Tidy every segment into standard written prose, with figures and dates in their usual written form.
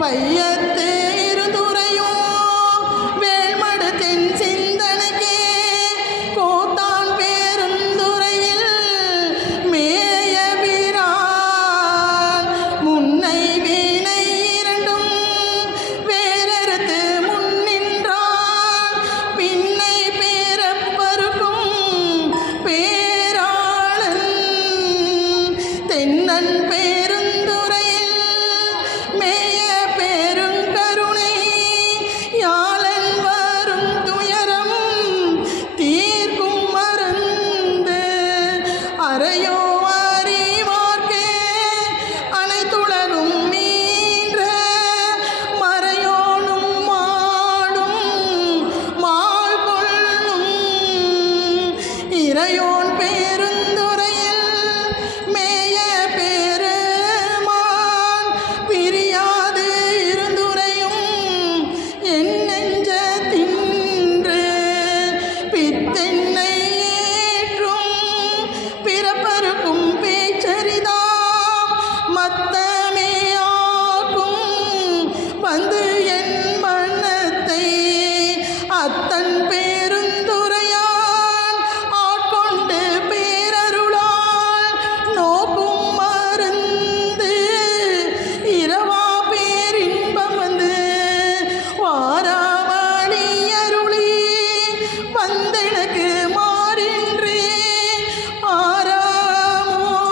வையத்து இருந்துரையோ வேள்மடு தென் சிந்தனைக்கே கோத்தான் பேருந்துரையில் மேயபிரான் முன்னை வீணை இரண்டும் வேறறுத்து முன்னின்றான் பின்னை பேரப்பருக்கும் பேராளன் தென்னன் பேருந்துரையில் மேய பெருங்கருணை யாழன் வரும் துயரம் தீர்க்கும் மருந்து அறையோ அறிவார்க்கே அனைத்துலகும் மீன்ற மறையோனும் மாடும் மால் கொள்ளும் இறையோன் பேருந்துரையில் மேய பெருமான் பிரியாது இருந்துரையும் என் நெஞ்ச தின்று பித்தென்னை ஏற்றும் பிறப்பருக்கும் பேச்சரிதாம் மத்தமே ஆக்கும் வந்து என் மனத்தை அத்தன் பேருந்துரையான் ஆட்கொண்டு பேரருளால் நோக்கும் மருந்து இரவா பேரின்பம் வந்து வாராமணி அருளி வந்தெனக்கு மாறின்றே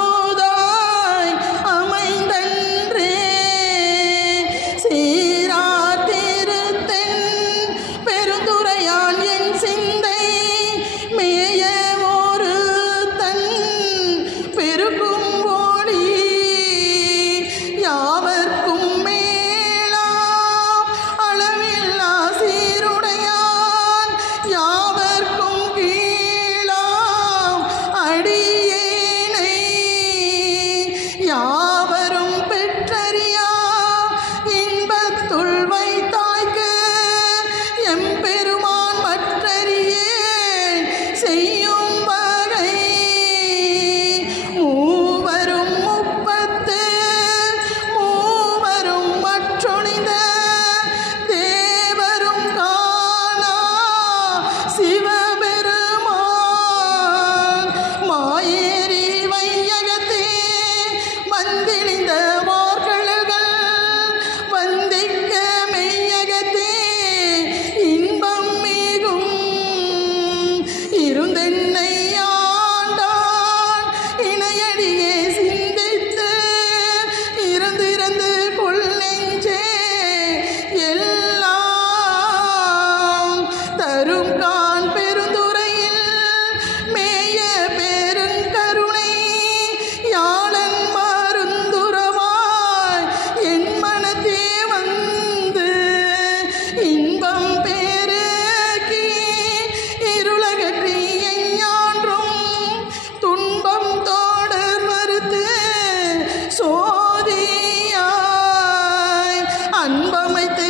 ஆறாமோதாய் அமைந்தன்றே சீரார் திருத்தென் பெருந்துரையான் என் சிந்தை மேய ஒரு தன் பெருக்கும் ஒளி யாவர்க்கும் மேலாம் அளவில்லா சீருடையான் யாவர்க்கும் கீழாம் அடியேனை யாவரும் பெற்றறியா இன்பத்துள் வைத்தாய்க்கு எம்பெருமான் மற்றறியேன் செய்யும் வகை மூவரும் முப்பத்து மூவரும் மற்றொழிந்த தேவரும் காணா சிவபெருமான் மாயேறி வையகத்தே வந்திழிந்த வார்கழல்கள் வந்திக்க மெய்யகத்தே இன்பம் மிகும் இருந்தென்னை ஆண்டான் இணையடியே சிந்தித்து இறந்து கொள்ளெஞ்சே எல்லாம் தரும் கான் பெருந்துரையில் மேய பெருங்கருணை யாழன் மருந்துரமாய் என் மனத்தே வந்து இன்பம் பெருக்கி இருளகற்றி எஞ்ஞான்றும் துன்பம் தோடர் மறுத்து சோதியாய் அன்பமைத்து